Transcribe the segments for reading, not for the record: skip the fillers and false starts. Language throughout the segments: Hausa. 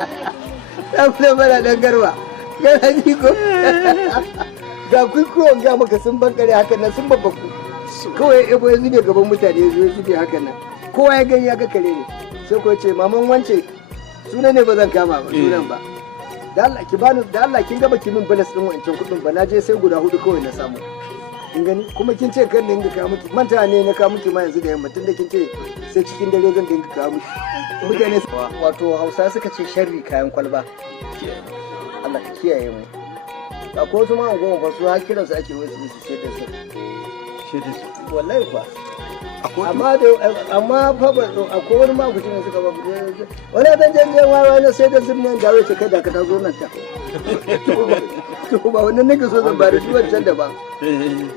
ta fi mana dan garba gana ji ko ga kuikuwan ga maka sun bankare hakan nan sun babbaku kawai ebo ya zube gaban mutane ya zube hakan nan kowa ya gani ya ga kare ne sai ko ce maman wance suna ne ba zan kama ba sunan ba da Allah ki bani da Allah kin ga baki min balas din wancan kudin ba na je sai guda 4 kawai na samu kin gani kuma kin ce kan dinga kawo miki manta ne na kawo miki ma yanzu da yamma tunda kin ce sai cikin dare zan dinga kawo miki mutane wato Hausa suka ce sharri kayan kwalba Allah ka kiyaye mu akwai wasu ma goma ba su har kiransu ake wasu su shaidar su wallahi kwa amma fa ba akwai wani maguci ne suka ba wani dan janje wani sai da zurnan gawo ce kada ka zo nan ta to ba wannan nake so zan bari shi wancan da ba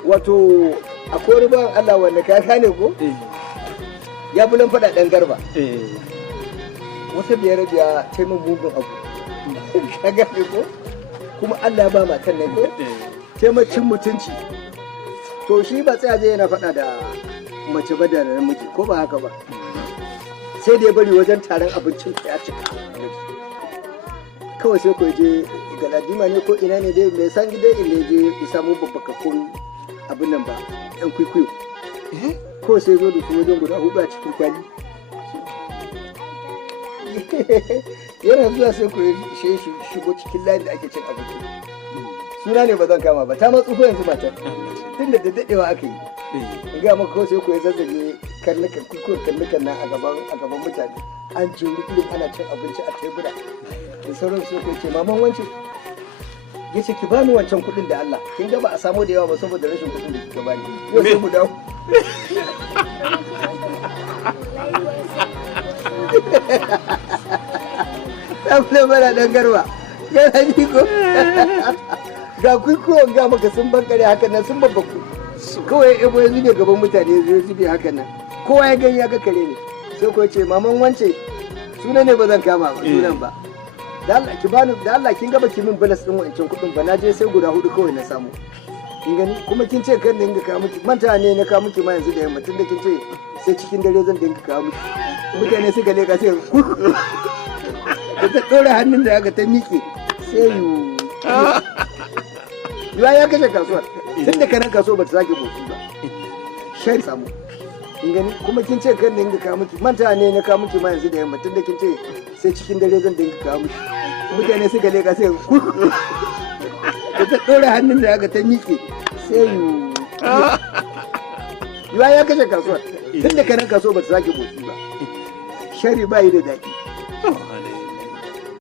wato akwai wani ban Allah wanda ka kane ko ya bulan fada dan garba wata biyar biya ta min mugun abu kaga ne ko kuma Allah ya ba matan nan ko taimacin mutunci to shi ba tsaya je yana fada da mace ba da namiji ko ba haka ba sai da ya bari wajen taron abincin ya cika kawai sai ko je galadima ne ko ina ne dai mai san gidan ile je ya samu babbakakkun abin nan ba yan kwikwiyo ko sai zo da su wajen guda 4 a cikin kwali yana zuwa sai ku shigo cikin layin da ake cin abinci suna ne ba zan kama ba ta matsufa yanzu matan tun da daɗewa aka yi ga maka kawai sai ku yi zazzage karnukan kukuwar karnukan nan a gaban mutane an jeri irin ana cin abinci a tebura da sauran su ku ce maman wance ya ce ki bani wancan kuɗin da Allah kin ga ba a samu da yawa ba saboda rashin kuɗin da kika bani yau sai mu dawo ta fi mana dan garba gana ji ko ga kuikuwan ga maka sun bankare hakan nan sun babbaku kawai ebo ya zube gaban mutane ya zube hakan nan kowa ya gani ya ga kare ne sai ko ce maman wance suna ne ba zan kama ba sunan ba da Allah ki bani da Allah kin ga baki min balas din wancan kudin ba na je sai guda 4 kawai na samu kin gani kuma kin ce kan dinga kawo miki manta ne na kawo miki ma yanzu da yamma tunda kin ce sai cikin dare zan dinga kawo miki mutane suka leka sai da ta ɗora hannun da aka ta miƙe sai ya kashe kasuwar tun da kanan kasuwa ba ta sake motsi ba shari samu kin gani kuma kin ce kan dinga kawo miki manta ne na kawo miki ma yanzu da yamma tun da kin ce sai cikin dare zan dinga kawo miki mutane suka leka sai da ta ɗora hannun da aka ta miƙe sai ya kashe kasuwar tun da kanan kasuwa ba ta sake motsi ba shari ba yi da daɗi